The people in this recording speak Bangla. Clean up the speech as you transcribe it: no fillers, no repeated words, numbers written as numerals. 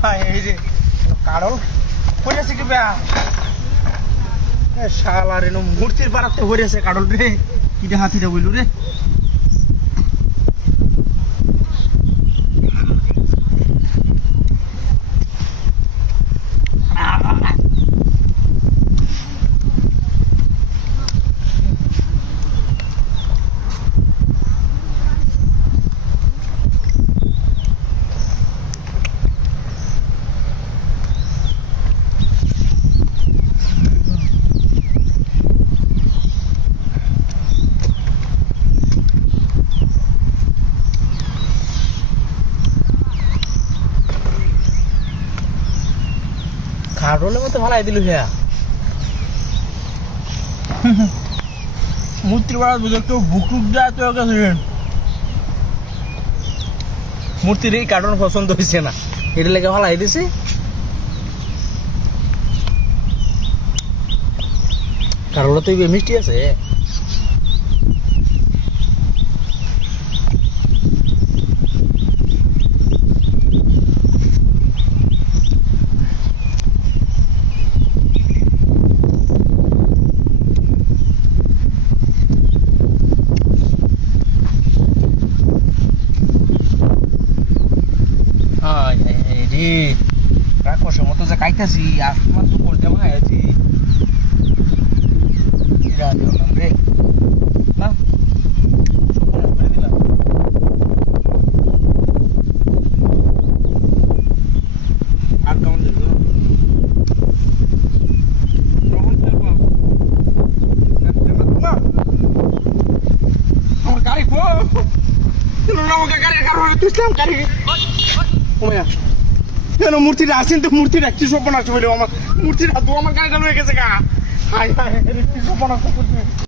হায় এই যে কারল হইয়াছে কি বে শালা রে মূর্তির পাড়াতে হইয়াছে কারল রে কিটা হাতিটা বইলু রে কারলের মতো ভালাই দিল হ্যাঁ মূর্তির পাড়া বুঝে একটু বুকুক দেয় তোর কাছে মূর্তির এই কার্টুন পছন্দ হয়েছে না এটা লেগে ভালাই দিছে কারোলা তো মিষ্টি আছে রাক্ষসের মতো যে খাইতেছি আর তোমার তো করতে মায়াছি রে না করে দিলাম আর কেমন দেখবো আমার গাড়ি আমাকে গাড়ির কারণে তুইছিলাম গাড়ি কেন মূর্তিটা আসেন তো মূর্তিটা কি সপন আছে বলে আমার মূর্তিটা তো আমার গাড়িটা লয়ে গেছে গা হাই হাই কি সপন আছে